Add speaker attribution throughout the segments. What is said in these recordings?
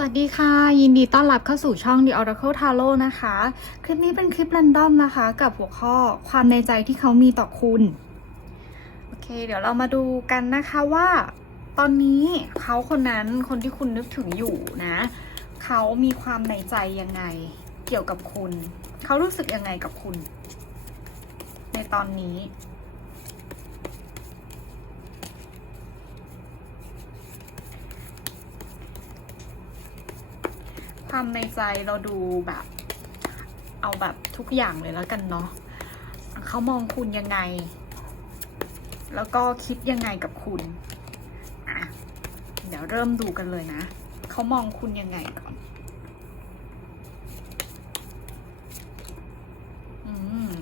Speaker 1: สวัสดีค่ะ ยินดีต้อนรับเข้าสู่ช่อง The Oracle Tarot นะคะ คลิปนี้เป็นคลิป r รนดอมนะคะ กับหัวข้อความในใจที่เขามีต่อคุณ โอเค เดี๋ยวเรามาดูกันนะคะว่า ตอนนี้เขาคนนั้นคนที่คุณนึกถึงอยู่นะ เขามีความในใจยังไงเกี่ยวกับคุณ เขารู้สึกยังไงกับคุณ ในตอนนี้ ความในใจเราดูแบบ เอาแบบทุกอย่างเลยแล้วกันเนาะเขามองคุณยังไง แล้วก็คิดยังไงกับคุณ อะ เดี๋ยวเริ่มดูกันเลยนะ เขามองคุณยังไงก่อน อืม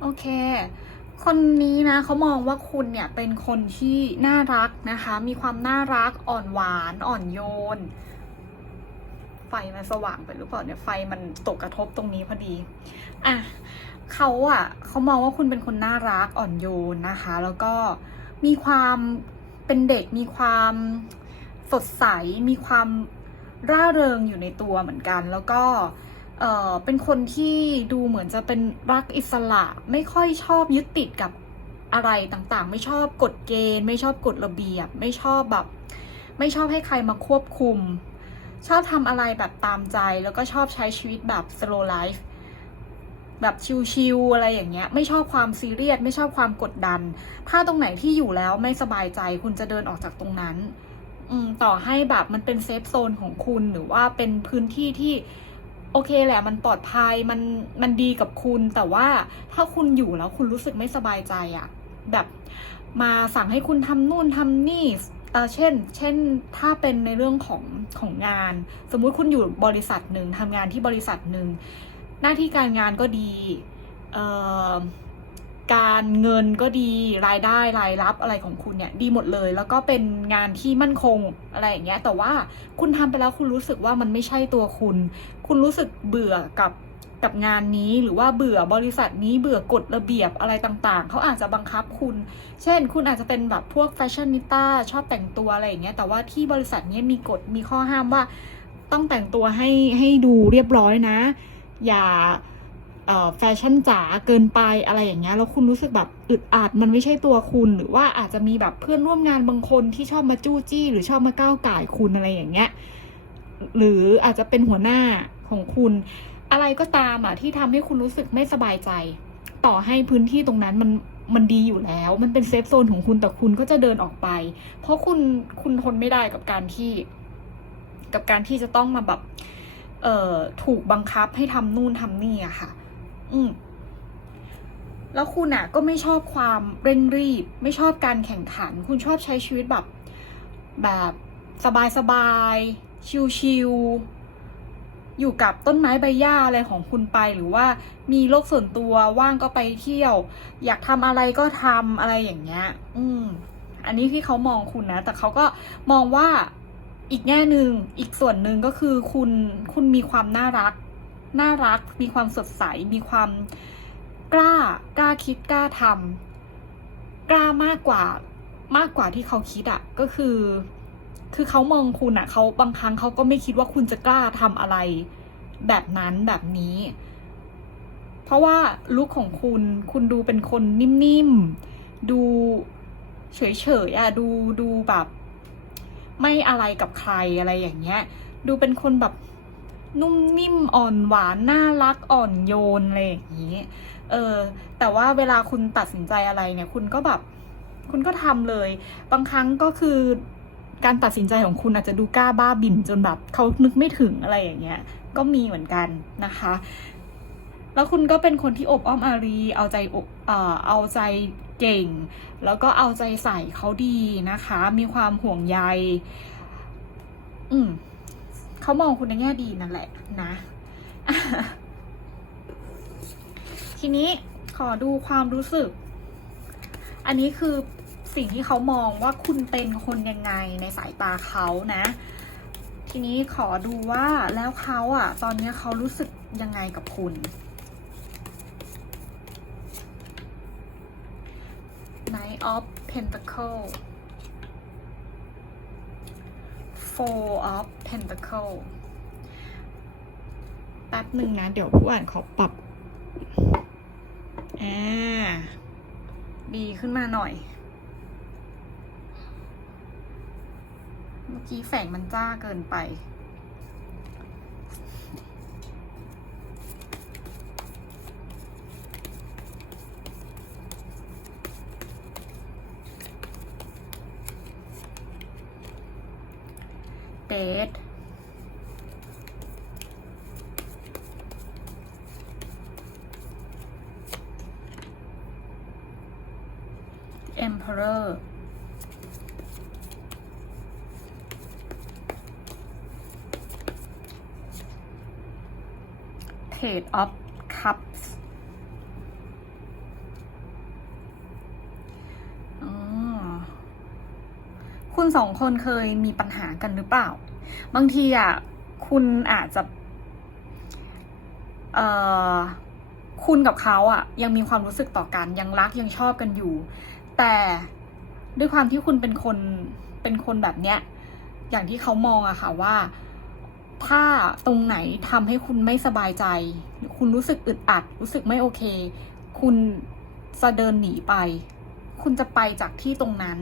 Speaker 1: โอ เค คนนี้นะเขามองว่าคุณเนี่ยเป็นคนที่น่ารักนะคะ มีความน่ารักอ่อนหวานอ่อนโยน ไฟมันสว่างไปหรือเปล่าเนี่ยไฟมันตกกระทบตรงนี้พอดีอะเขาอะเขามองว่าคุณเป็นคนน่ารักอ่อนโยนนะคะ แล้วก็มีความเป็นเด็กมีความสดใสมีความร่าเริงอยู่ในตัวเหมือนกัน แล้วก็ เอ่อเป็นคนที่ดูเหมือนจะเป็นรักอิสระ ไม่ค่อยชอบยึดติดกับอะไรต่างๆ ไม่ชอบกฎเกณฑ์ ไม่ชอบกฎระเบียบ ไม่ชอบแบบ ไม่ชอบให้ใครมาควบคุม ชอบทำอะไรแบบตามใจ แล้วก็ชอบใช้ชีวิตแบบ slow life แบบชิลๆอะไรอย่างเงี้ย ไม่ชอบความซีเรียส ไม่ชอบความกดดัน ถ้าตรงไหนที่อยู่แล้วไม่สบายใจคุณจะเดินออกจากตรงนั้น อืมต่อให้แบบมันเป็นเซฟโซนของคุณหรือว่าเป็นพื้นที่ที่ โอเคแหละมันปลอดภัยมันมันดีกับคุณ แต่ว่าถ้าคุณอยู่แล้วคุณรู้สึกไม่สบายใจอะแบบมาสั่งให้คุณทำนู่นทำนี่เออเช่น เช่น ถ้าเป็นในเรื่องของของงาน สมมุติคุณอยู่บริษัทหนึ่งทำงานที่บริษัทหนึ่งหน้าที่การงานก็ดีเอ่อ การเงินก็ดีรายได้รายรับอะไรของคุณเนี่ยดีหมดเลย แล้วก็เป็นงานที่มั่นคงอะไรอย่างเงี้ย แต่ว่าคุณทำไปแล้วคุณรู้สึกว่ามันไม่ใช่ตัวคุณ คุณรู้สึกเบื่อกับกับงานนี้หรือว่าเบื่อบริษัทนี้เบื่อกฎระเบียบอะไรต่างๆ เขาอาจจะบังคับคุณ เช่น คุณอาจจะเป็นแบบพวกแฟชั่นนิต้าชอบแต่งตัวอะไรอย่างเงี้ย แต่ว่าที่บริษัทนี้มีกฎมีข้อห้ามว่า ต้องแต่งตัวให้ให้ดูเรียบร้อยนะ อย่า แฟชั่นจ๋าเกินไปอะไรอย่างเงี้ยแล้วคุณรู้สึกแบบอึดอัดมันไม่ใช่ตัวคุณ หรือว่าอาจจะมีแบบเพื่อนร่วมงานบางคนที่ชอบมาจู้จี้ หรือชอบมาก้าวไก่คุณอะไรอย่างเงี้ยหรืออาจจะเป็นหัวหน้าของคุณ อะไรก็ตามอะที่ทำให้คุณรู้สึกไม่สบายใจ ต่อให้พื้นที่ตรงนั้นมันมันดีอยู่แล้ว มันเป็นเซฟโซนของคุณแต่คุณก็จะเดินออกไป เพราะคุณคุณทนไม่ได้กับการที่ กับการที่จะต้องมาแบบ เอ่อถูกบังคับให้ทำนู่นทำนี่อะค่ะ อืมแล้วคุณอะก็ไม่ชอบความเร่งรีบ ไม่ชอบการแข่งขัน คุณชอบใช้ชีวิตแบบแบบสบายๆชิลๆอยู่กับต้นไม้ใบหญ้าอะไรของคุณไปหรือว่ามีโลกส่วนตัวว่างก็ไปเที่ยว อยากทำอะไรก็ทำอะไรอย่างเงี้ย อืม อันนี้ที่เขามองคุณนะ แต่เขาก็มองว่าอีกแง่หนึ่งอีกส่วนหนึ่งก็คือคุณคุณมีความน่ารัก น่ารัก มีความสดใส มีความกล้ากล้าคิดกล้าทำกล้ามากกว่ามากกว่าที่เขาคิดอะก็คือ คือเขามองคุณอะเขาบางครั้งเขาก็ไม่คิดว่าคุณจะกล้าทำอะไร แบบนั้นแบบนี้ เพราะว่าลุคของคุณคุณดูเป็นคนนิ่มๆ ดูเฉยๆอะดูดูแบบ ไม่อะไรกับใครอะไรอย่างเงี้ย ดูเป็นคนแบบ นุ่มนิ่มอ่อนหวานน่ารักอ่อนโยนอะไรอย่างนี้ เออ แต่ว่าเวลาคุณตัดสินใจอะไรเนี่ย คุณก็แบบ คุณก็ทำเลย บางครั้งก็คือการตัดสินใจของคุณอาจจะดูกล้าบ้าบิ่นจนแบบเขานึกไม่ถึงอะไรอย่างเงี้ย ก็มีเหมือนกันนะคะ แล้วคุณก็เป็นคนที่อบอ้อมอารี เอาใจอบเอ่อเอาใจเก่ง แล้วก็เอาใจใส่เขาดีนะคะ มีความห่วงใย อืม เขามองคุณในแง่ดีนั่นแหละนะ ทีนี้ขอดูความรู้สึก อันนี้คือสิ่งที่เขามองว่าคุณเป็นคนยังไงในสายตาเขานะ ทีนี้ขอดูว่าแล้วเขาอะตอนนี้เขารู้สึกยังไงกับคุณ Knight of Pentacle Four of Pentacle แป๊บหนึ่งนะ เดี๋ยวผู้อ่านขอปรับอ่าดีขึ้นมาหน่อย เมื่อกี้แสงมันจ้าเกินไป เดท Emperor Page of Cups อ๋อ คุณสองคนเคยมีปัญหากันหรือเปล่า บางทีอะคุณอาจจะเอ่อคุณกับเขาอะ ยังมีความรู้สึกต่อกันยังรักยังชอบกันอยู่ แต่ด้วยความที่คุณเป็นคนเป็นคนแบบเนี้ยอย่างที่เขามองอะค่ะว่า ถ้าตรงไหนทำให้คุณไม่สบายใจ คุณรู้สึกอึดอัด รู้สึกไม่โอเค คุณจะเดินหนีไป คุณจะไปจากที่ตรงนั้น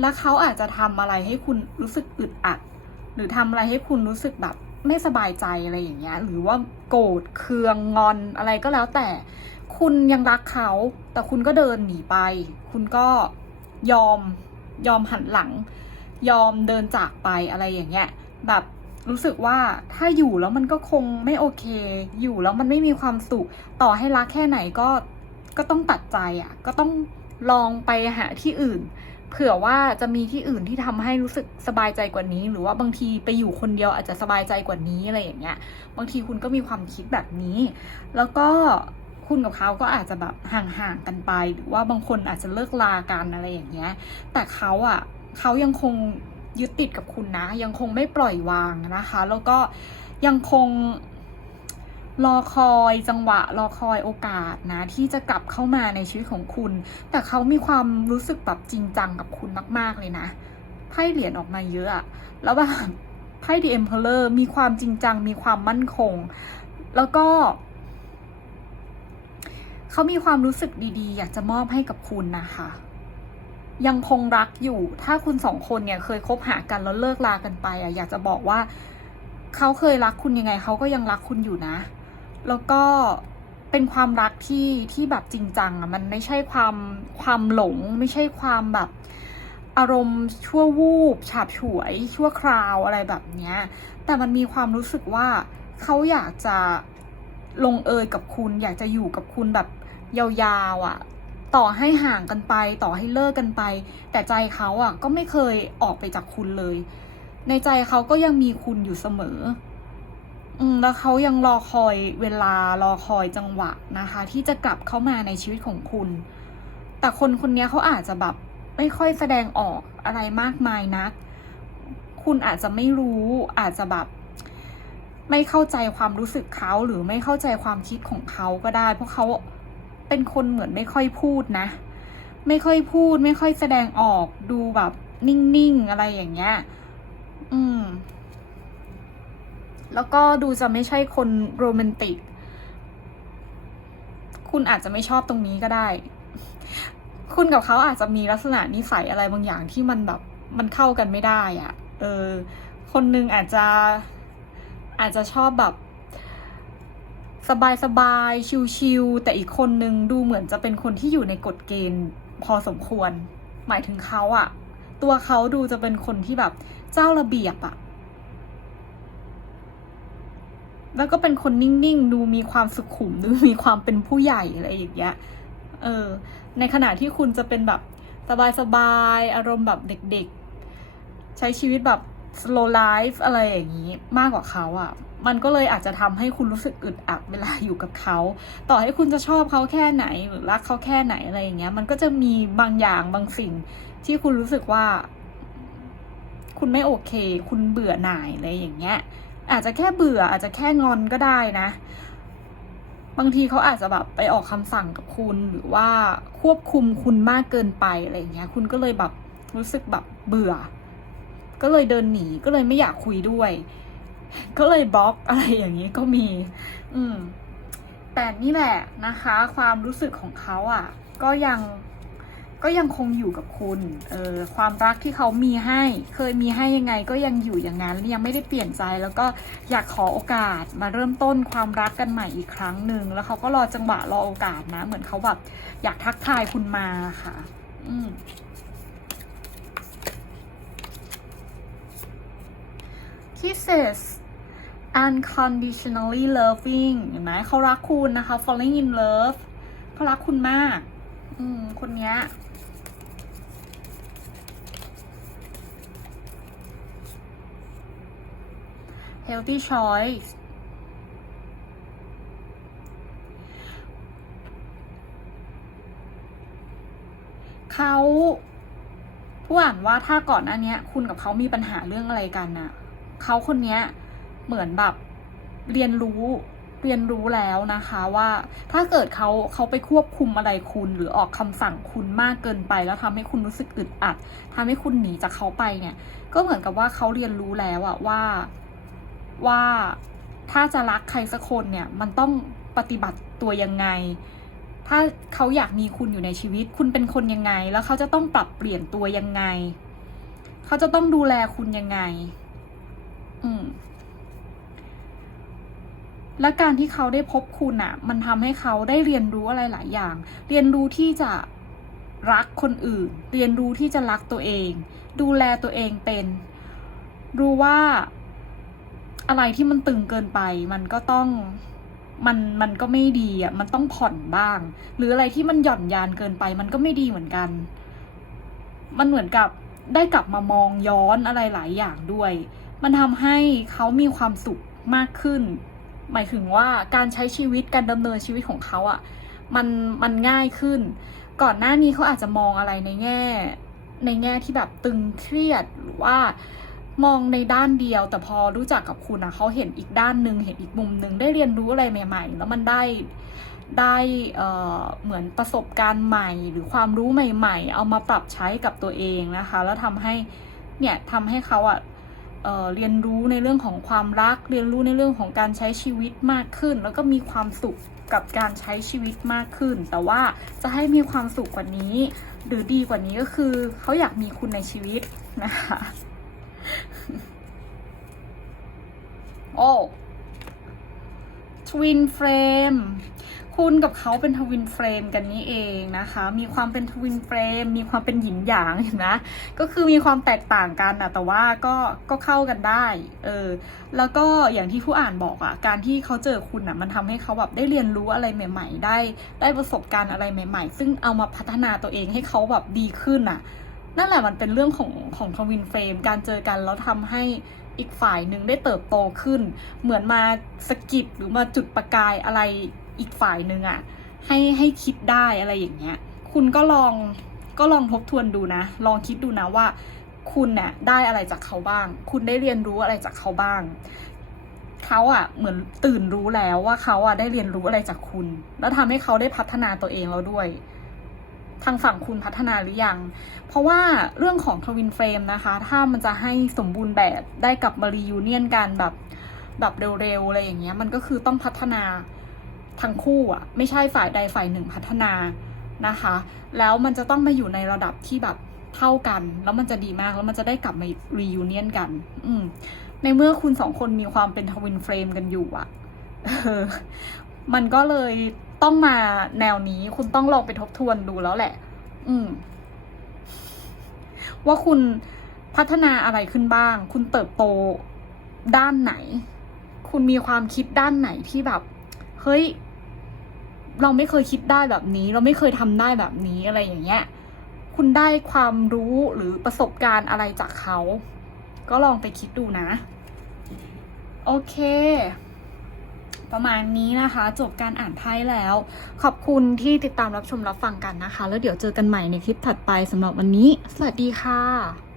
Speaker 1: แล้วเขาอาจจะทำอะไรให้คุณรู้สึกอึดอัด หรือทำอะไรให้คุณรู้สึกแบบไม่สบายใจอะไรอย่างเงี้ย หรือว่าโกรธเคืองงอนอะไรก็แล้วแต่ คุณยังรักเขา แต่คุณก็เดินหนีไป คุณก็ยอมยอมหันหลัง ยอมเดินจากไปอะไรอย่างเงี้ย แบบรู้สึกว่าถ้าอยู่แล้วมันก็คงไม่โอเค อยู่แล้วมันไม่มีความสุข ต่อให้รักแค่ไหนก็ก็ต้องตัดใจอะ ก็ต้องลองไปหาที่อื่น เผื่อว่าจะมีที่อื่นที่ทำให้รู้สึกสบายใจกว่านี้ หรือว่าบางทีไปอยู่คนเดียวอาจจะสบายใจกว่านี้อะไรอย่างเงี้ย บางทีคุณก็มีความคิดแบบนี้ แล้วก็คุณกับเขาก็อาจจะแบบห่างๆกันไป หรือว่าบางคนอาจจะเลิกลากันอะไรอย่างเงี้ย แต่เขาอะเขายังคงยึดติดกับคุณนะ ยังคงไม่ปล่อยวางนะคะ แล้วก็ยังคง รอคอยจังหวะ รอคอยโอกาสนะ ที่จะกลับเข้ามาในชีวิตของคุณ แต่เขามีความรู้สึกแบบจริงจังกับคุณมาก ๆ เลยนะไพ่เหรียญออกมาเยอะแล้วแบบไพ่ The Emperor มีความจริงจัง มีความมั่นคง แล้วก็เขามีความรู้สึกดีๆ อยากจะมอบให้กับคุณนะคะ ยังคงรักอยู่ ถ้าคุณสองคนเนี่ยเคยคบหากันแล้วเลิกลากันไปอะอยากจะบอกว่าเขาเคยรักคุณยังไงเขาก็ยังรักคุณอยู่นะ แล้วก็เป็นความรักที่ที่แบบจริงจังอะมันไม่ใช่ความความหลง ไม่ใช่ความแบบอารมณ์ชั่ววูบฉาบฉวย ชั่วคราวอะไรแบบเนี้ย แต่มันมีความรู้สึกว่าเขาอยากจะลงเอยกับคุณ อยากจะอยู่กับคุณแบบยาวๆอะ ต่อให้ห่างกันไป ต่อให้เลิกกันไป แต่ใจเขาอะก็ไม่เคยออกไปจากคุณเลย ในใจเขาก็ยังมีคุณอยู่เสมอ แล้วเขายังรอคอยเวลารอคอยจังหวะนะคะ ที่จะกลับเข้ามาในชีวิตของคุณ แต่คนคนนี้เขาอาจจะแบบไม่ค่อยแสดงออกอะไรมากมายนัก คุณอาจจะไม่รู้อาจจะแบบไม่เข้าใจความรู้สึกเขาหรือไม่เข้าใจความคิดของเขาก็ได้ เพราะเขาเป็นคนเหมือนไม่ค่อยพูดนะ ไม่ค่อยพูด ไม่ค่อยแสดงออกดูแบบนิ่งๆอะไรอย่างเงี้ย อืม แล้วก็ดูจะไม่ใช่คนโรแมนติก คุณอาจจะไม่ชอบตรงนี้ก็ได้ คุณกับเขาอาจจะมีลักษณะนิสัยอะไรบางอย่างที่มันแบบมันเข้ากันไม่ได้อะ่ะ เออ คนหนึงอาจจะอาจจะชอบแบบสบายสบายๆชิลๆแต่อีกคนนึงดูเหมือนจะเป็นคนที่อยู่ในกฎเกณฑ์พอสมควร หมายถึงเขาอะตัวเขาดูจะเป็นคนที่แบบเจ้าระเบียบอะ แล้วก็เป็นคนนิ่งๆ ดูมีความสุขุม ดูมีความเป็นผู้ใหญ่อะไรอย่างเงี้ย เออ ในขณะที่คุณจะเป็นแบบสบายๆ อารมณ์แบบเด็กๆ ใช้ชีวิตแบบ slow life อะไรอย่างนี้ มากกว่าเขาอะ่ะ มันก็เลยอาจจะทำให้คุณรู้สึกอึดอัดเวลาอยู่กับเขา ต่อให้คุณจะชอบเขาแค่ไหน หรือรักเขาแค่ไหนอะไรอย่างเงี้ย มันก็จะมีบางอย่างบางสิ่ง ที่คุณรู้สึกว่า คุณไม่โอเค คุณเบื่อหน่ายอะไรอย่างเงี้ย อาจจะแค่เบื่ออาจจะแค่งอนก็ได้นะ บางทีเขาอาจจะแบบไปออกคำสั่งกับคุณหรือว่าควบคุมคุณมากเกินไปอะไรเงี้ย คุณก็เลยแบบรู้สึกแบบเบื่อ ก็เลยเดินหนีก็เลยไม่อยากคุยด้วย ก็เลยบล็อกอะไรอย่างนี้ก็มี อืมแต่นี่แหละนะคะ ความรู้สึกของเขาอะ ก็ยัง ก็ยังคงอยู่กับคุณ เออความรักที่เขามีให้ เคยมีให้ยังไงก็ยังอยู่อย่างนั้นยังไม่ได้เปลี่ยนใจ แล้วก็อยากขอโอกาสมาเริ่มต้นความรักกันใหม่อีกครั้งหนึ่งแล้วเขาก็รอจังหวะรอโอกาสนะ เหมือนเขาแบบอยากทักทายคุณมาค่ะ อืม kisses unconditionally loving เห็นไหมเขารักคุณนะคะ falling in love เขารักคุณมาก อืม คนเนี้ย healthy choice เขาผู้อ่านว่าถ้าก่อนหน้าเนี้ยคุณกับเขามีปัญหาเรื่องอะไรกันน่ะเขาคนเนี้ยเหมือนแบบเรียนรู้เรียนรู้แล้วนะคะว่าถ้าเกิดเขาเขาไปควบคุมอะไรคุณ หรือออกคำสั่งคุณมากเกินไป แล้วทำให้คุณรู้สึกอึดอัดทำให้คุณหนีจากเขาไปเนี่ย ก็เหมือนกับว่าเขาเรียนรู้แล้วอะว่า ว่าถ้าจะรักใครสักคนเนี่ยมันต้องปฏิบัติตัวยังไง ถ้าเขาอยากมีคุณอยู่ในชีวิต คุณเป็นคนยังไง แล้วเขาจะต้องปรับเปลี่ยนตัวยังไง เขาจะต้องดูแลคุณยังไง อืมและการที่เขาได้พบคุณอะ่ะ มันทำให้เขาได้เรียนรู้อะไรหลายอย่าง เรียนรู้ที่จะรักคนอื่น เรียนรู้ที่จะรักตัวเอง ดูแลตัวเองเป็น รู้ว่า อะไรที่มันตึงเกินไป มันก็ต้องมันมันก็ไม่ดีอะมันต้องผ่อนบ้าง หรืออะไรที่มันหย่อนยานเกินไป มันก็ไม่ดีเหมือนกัน มันเหมือนกับได้กลับมามองย้อนอะไรหลายอย่างด้วย มันทำให้เขามีความสุขมากขึ้น หมายถึงว่าการใช้ชีวิตการดำเนินชีวิตของเขาอะ่ะ มันมันง่ายขึ้น ก่อนหน้านี้เขาอาจจะมองอะไรในแง่ ในแง่ที่แบบตึงเครียดหรือว่า มองในด้านเดียว แต่พอรู้จักกับคุณอะเขาเห็นอีกด้านหนึ่งเห็นอีกมุมหนึ่งได้เรียนรู้อะไรใหม่ ๆ แล้วมันได้ได้เหมือนประสบการณ์ใหม่หรือความรู้ใหม่ ๆ เอามาปรับใช้กับตัวเองนะคะ แล้วทำให้เนี่ยทำให้เขาอะเอ่อเรียนรู้ในเรื่องของความรัก เรียนรู้ในเรื่องของการใช้ชีวิตมากขึ้น แล้วก็มีความสุขกับการใช้ชีวิตมากขึ้น แต่ว่าจะให้มีความสุขกว่านี้ หรือดีกว่านี้ก็คือเขาอยากมีคุณในชีวิตนะคะ โอ้ทวินเฟรมคุณกับเขาเป็นทวินเฟรมกันนี่เองนะคะ มีความเป็นทวินเฟรม มีความเป็นหยินหยางเห็นไหมก็คือมีความแตกต่างกันนะแต่ว่าก็ก็เข้ากันได้ เออ แล้วก็อย่างที่ผู้อ่านบอกอะการที่เขาเจอคุณอะมันทำให้เขาแบบได้เรียนรู้อะไรใหม่ ๆ ได้ ได้ประสบการณ์อะไรใหม่ ๆ ซึ่งเอามาพัฒนาตัวเองให้เขาแบบดีขึ้นอะ นั่นแหละมันเป็นเรื่องของของทวินเฟรมการเจอกันแล้วทำให้อีกฝ่ายหนึ่งได้เติบโตขึ้น เหมือนมาสะกิดหรือมาจุดประกายอะไรอีกฝ่ายหนึ่งอะให้ให้คิดได้อะไรอย่างเงี้ย คุณก็ลองก็ลองทบทวนดูนะ ลองคิดดูนะว่า คุณเนี่ยได้อะไรจากเขาบ้าง คุณได้เรียนรู้อะไรจากเขาบ้าง เขาอะเหมือนตื่นรู้แล้วว่าเขาอะได้เรียนรู้อะไรจากคุณ แล้วทำให้เขาได้พัฒนาตัวเองแล้วด้วย ทางฝั่งคุณพัฒนาหรือยัง เพราะว่าเรื่องของทวินเฟรมนะคะ ถ้ามันจะให้สมบูรณ์แบบได้กลับมารียูเนียนกันแบบแบบเร็วๆอะไรอย่างเงี้ยมันก็คือต้องพัฒนาทั้งคู่อะไม่ใช่ฝ่ายใดฝ่ายหนึ่งพัฒนานะคะ แล้วมันจะต้องมาอยู่ในระดับที่แบบเท่ากัน แล้วมันจะดีมากแล้วมันจะได้กลับมารียูเนียนกัน อืมในเมื่อคุณสองคนมีความเป็นทวินเฟรมกันอยู่อะมันก็เลย ต้องมาแนวนี้คุณต้องลองไปทบทวนดูแล้วแหละ อืม ว่าคุณพัฒนาอะไรขึ้นบ้าง คุณเติบโตด้านไหน คุณมีความคิดด้านไหนที่แบบ เฮ้ย เราไม่เคยคิดได้แบบนี้ เราไม่เคยทำได้แบบนี้อะไรอย่างเงี้ย คุณได้ความรู้หรือประสบการณ์อะไรจากเขา ก็ลองไปคิดดูนะ โอเค ประมาณนี้นะคะ จบการอ่านไพ่แล้ว ขอบคุณที่ติดตามรับชมรับฟังกันนะคะ แล้วเดี๋ยวเจอกันใหม่ในคลิปถัดไปสำหรับวันนี้ สวัสดีค่ะ